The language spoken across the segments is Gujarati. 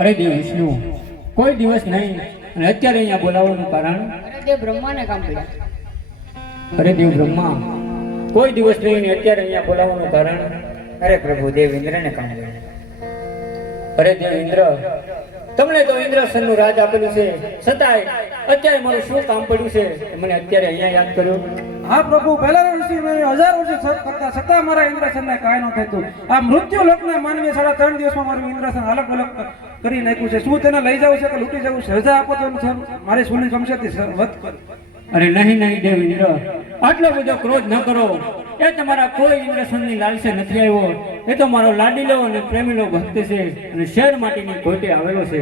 અરે દેવ વિષ્ણુ, કોઈ દિવસ નહીં અને અત્યારે અહીંયા બોલાવવાનું કારણ? અરે દેવ બ્રહ્માને કામ પડ્યા. અરે દેવ બ્રહ્મા, કોઈ દિવસ નહીં ને અત્યારે અહીંયા બોલાવવાનું કારણ? અરે પ્રભુ દેવ ઇન્દ્રને કામ કરે. અરે દેવ ઇન્દ્ર, તમને તો ઇન્દ્રસનનું રાજ આપેલું છે, છતાંય અત્યારે મારું શું કામ પડ્યું છે મને અત્યારે અહીંયા યાદ કર્યું? હા પ્રભુ, પહેલા વર્ષે મેં 1000 વર્ષે સત કરતા છતાં મારા ઇન્દ્રસનને કાંઈ ન થતું. આ મૃત્યુ લોકના માનવી 3.5 દિવસમાં મારું ઇન્દ્રસન અલગ અલગ કરી નાખ્યું છે. શું તેને લઈ જવું છે કે લૂંટી જવું? સજા આપો તો મારી સુની ગમશેથી વધ કર. અરે નહીં નહીં દેવ ઇન્દ્ર, આટલો બધો ક્રોધ ન કરો. એ તમારા કોઈ ઇન્દ્રસનની લાલસે નથી આવ્યો. એ તો મારો લાડીલો અને પ્રેમીલો ભક્ત છે અને શેર માટીની ખોટે આવેલો છે.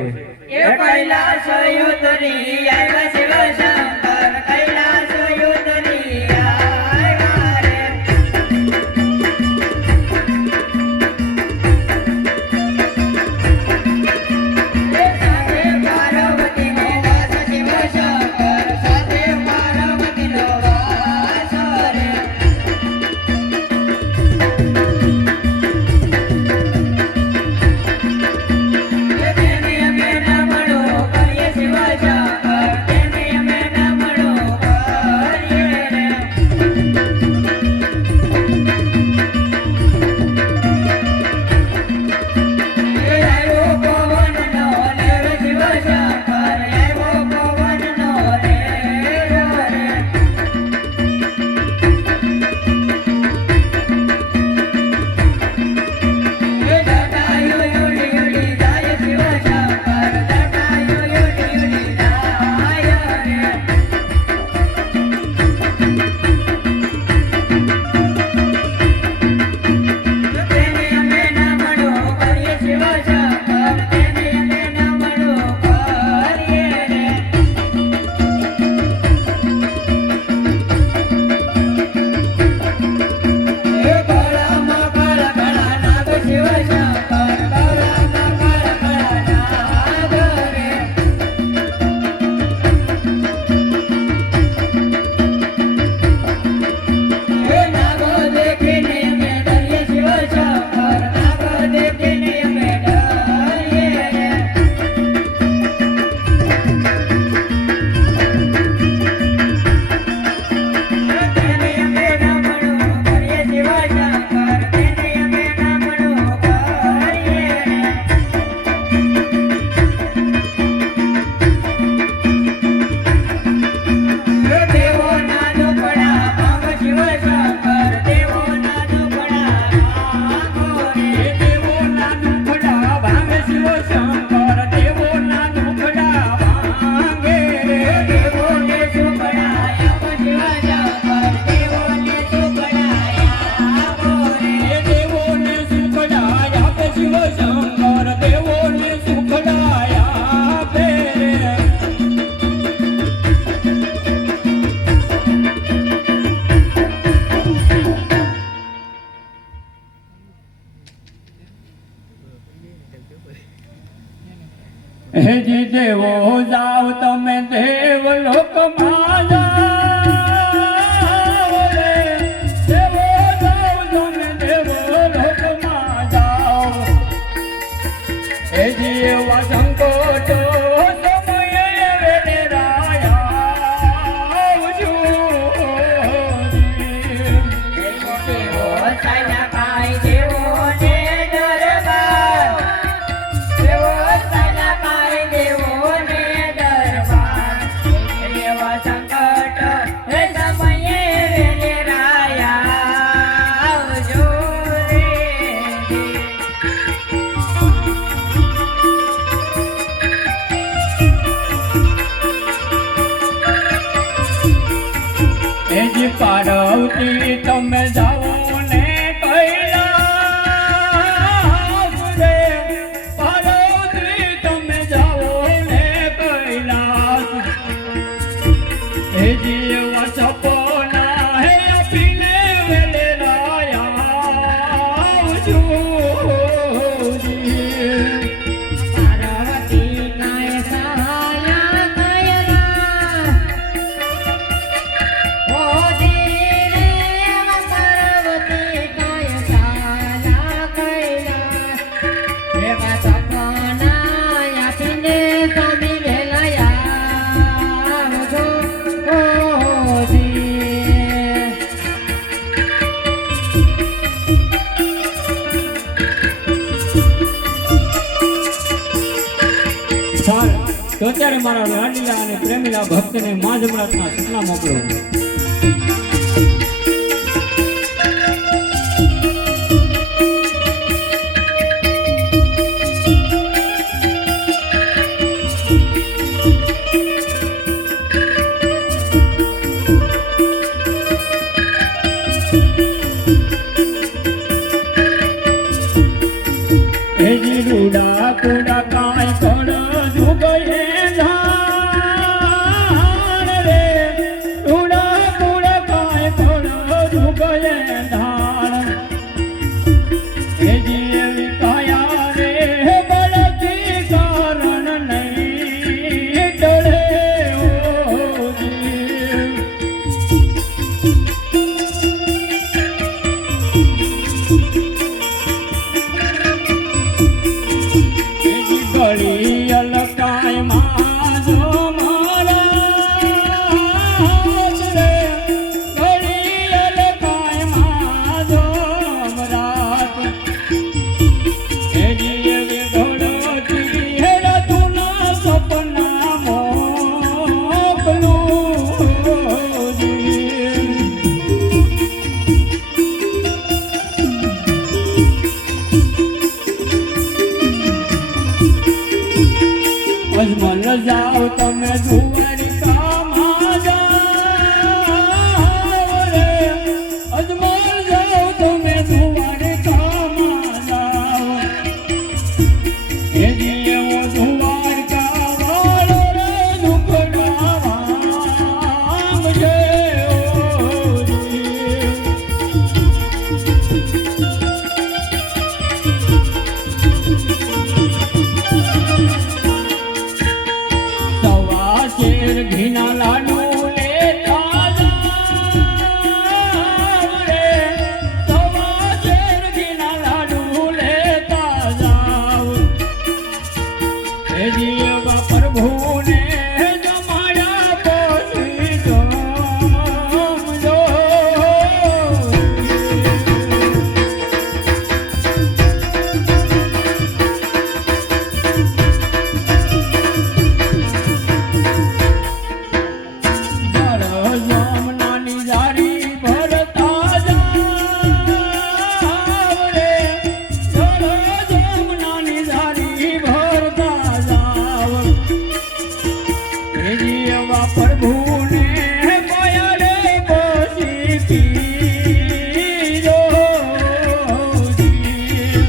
એ કૈલાસ યુતરી આવ્યા શિવ શંકર, કૈલાસ યુતરી આવ્યા રે. સાથે પાર્વતીનો વાસ શિવ શંકર, સાથે પાર્વતીનો વાસ રે. હેજી દેવો જાઓ તમે દેવ લોકમાં જાઓ રે, દેવો જાઓ તમે દેવ લોકમાં જાઓ. હેજી એવા સંકોચો સમયે વેરાયા આવજો. દેવો સાયા કાય દેવો ને દરબાર, દેવો સાયા કાય દેવો ને દરબાર. એવા સંકટ હે સમયે વેરાયા આવજો રે. હેજી પાર્વતી તમે જાઓ ને કૈલાસ રે, પાર્વતી તમે જાઓ ને કૈલાસ. હેજી એવા સપના હે આપીને વેલેરાયા આવજો. પાર્વતી કાય સાયા કૈલા, ઓ ધીરે પાર્વતી કાય સાયા કૈલા. એવા સપના અત્યારે મારા લાડીલા અને પ્રેમીલા ભક્તને મા જમરાતના સપના મોકલો. રૂડા કુડા કાય કળ જુગયે ધાણ રે, રૂડા કુડા કાય કળ જુગયે ધાણ, એ જીવી કાયા રે બળતી કારણ નહીં ટળે ઓ જીવ. ગળી અલકાય માજો મહારાજ રે, ગળી અલકાય માજો મહારાજ, એ જીવે ઘોડોથી હેરા તુના સપના મોકલું જીવ. અજમલ જાઓ તમે દ્વારિકામાં જાઓ રે, અજમલ જાઓ તમે દ્વારિકામાં જાઓ, એ જીવો દ્વારકા વાળો રે દુખડા વાંગજે ઓ જીવ. સવા શેર ઘીના લાડુ લેતા જાવ રે, સવા શેર ઘીના લાડુ લેતા જાવ, એ જીવા પ્રભુને જમાડ્યા પછી જમજો. જમનાની જારી ભરતા જાવ રે, જમનાની જારી ભરતા જાવ, એ જીવા પ્રભુને પયાડે પછી પીજો જીવ.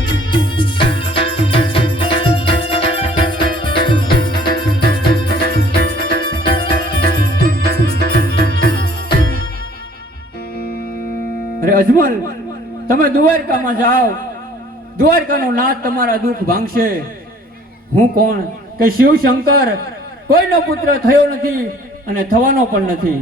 અરે અજમલ, તમે દ્વારકામાં જાઓ, દ્વારકાનો નાથ તમારા દુઃખ ભાંગશે. હું કોણ કે શિવ શંકર કોઈનો પુત્ર થયો નથી અને થવાનો પણ નથી.